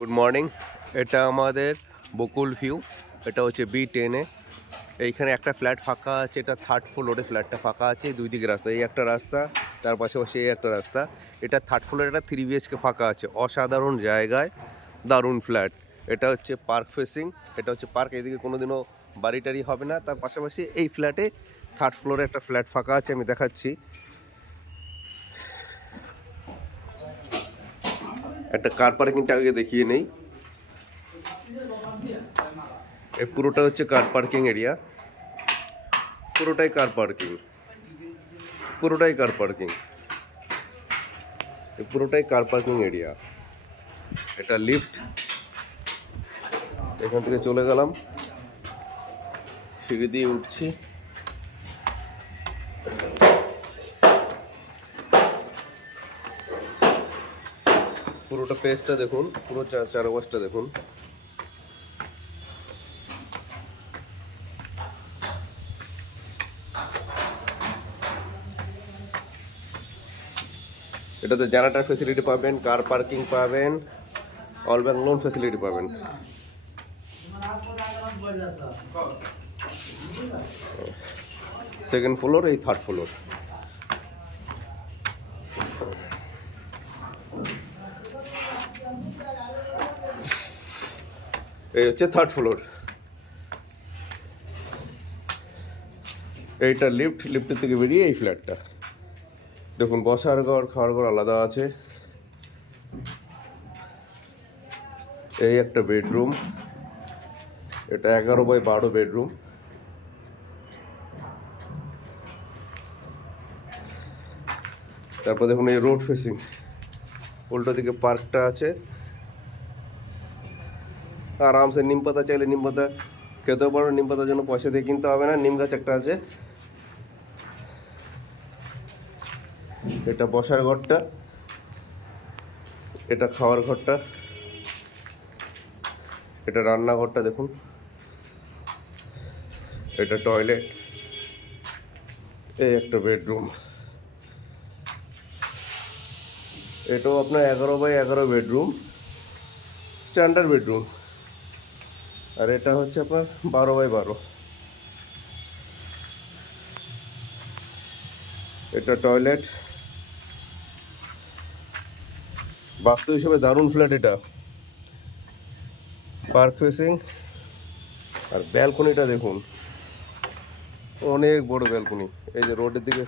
Good morning. এটা আমাদের বকুল view. এটা হচ্ছে B10-এ। এইখানে একটা ফ্ল্যাট ফাঁকা আছে, এটা 3rd ফ্লোরে ফ্ল্যাটটা ফাঁকা আছে। দুই দিকে রাস্তা, এই একটা রাস্তা, তার পাশাপাশি এই একটা রাস্তা। এটা 3rd ফ্লোরে একটা 3 BHK ফাঁকা আছে, অসাধারণ জায়গায়, দারুণ ফ্ল্যাট। এটা হচ্ছে পার্ক ফেসিং, এটা হচ্ছে পার্ক, এদিকে কোনোদিনও বাড়ি টাড়ি হবে না। তার পাশাপাশি এই ফ্ল্যাটে 3rd ফ্লোরে একটা ফ্ল্যাট ফাঁকা আছে, আমি দেখাচ্ছি। একটা কার পার্কিংটা আগে দেখিয়ে নেই। এই পুরোটা হচ্ছে কার পার্কিং এরিয়া, পুরোটাই কার পার্কিং, পুরোটাই কার পার্কিং, পুরোটাই কার পার্কিং এরিয়া। এটা লিফট, এখান থেকে চলে গেলাম, সিঁড়ি দিয়ে উঠছি। পুরোটা পেজটা দেখুন, পুরো চারপাশটা দেখুন। এটাতে জেনারেটর ফেসিলিটি পাবেন, কার পার্কিং পাবেন, অল ব্যাংক লোন ফেসিলিটি পাবেন। সেকেন্ড ফ্লোর, এই 3rd ফ্লোর। এই হচ্ছে 3rd ফ্লোর। এইটা লিফট, লিফটের থেকে বেরিয়ে এই ফ্ল্যাটটা দেখুন। বসার ঘর, খাওয়ার ঘর আলাদা আছে। এই একটা বেডরুম, এটা 11x12 বেডরুম। তারপর দেখুন এই রোড ফেসিং, উল্টো দিকে পার্কটা আছে। আরামসে নিম পাতা চাইলে নিম পাতা খেতেও পারো, নিম পাতার জন্য পয়সা দিয়ে কিনতে হবে না, নিম গাছ একটা আছে। এটা বসার ঘরটা, এটা খাওয়ার ঘরটা, এটা রান্নাঘরটা দেখুন, এটা টয়লেট, এই একটা বেডরুম। এটাও আপনার 11x11 বেডরুম, স্ট্যান্ডার্ড বেডরুম। আর এটা হচ্ছে আপনার 12x12। এটা টয়লেট, বাস্তু হিসেবে দারুণ ফ্ল্যাট এটা। পার্ক ফেসিং, আর ব্যালকনিটা দেখুন, অনেক বড় ব্যালকনি। এই যে রোডের দিকে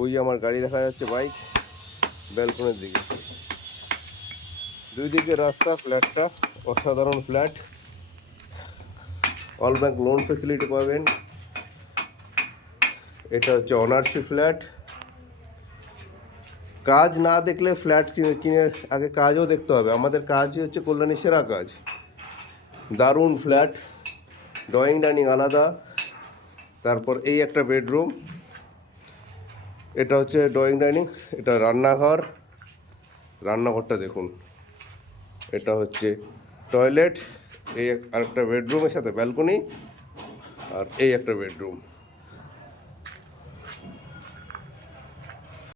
ওই আমার গাড়ি দেখা যাচ্ছে, বাইক, ব্যালকনির দিকে দুই দিকে রাস্তা। ফ্ল্যাটটা অসাধারণ flat, all bank loan facility পাবেন। এটা হচ্ছে অনারশিপ ফ্ল্যাট। কাজ না দেখলে ফ্ল্যাট কিনে আগে কাজও দেখতে হবে। আমাদের কাজই হচ্ছে কল্যাণী সেরা কাজ। দারুণ ফ্ল্যাট, ড্রয়িং ডাইনিং আলাদা। তারপর এই একটা বেডরুম, এটা হচ্ছে ড্রয়িং ডাইনিং, এটা রান্নাঘর, রান্নাঘরটা দেখুন। এটা হচ্ছে টয়লেট, এই আরেকটা বেডরুমের সাথে ব্যালকনি, আর এই একটা বেডরুম।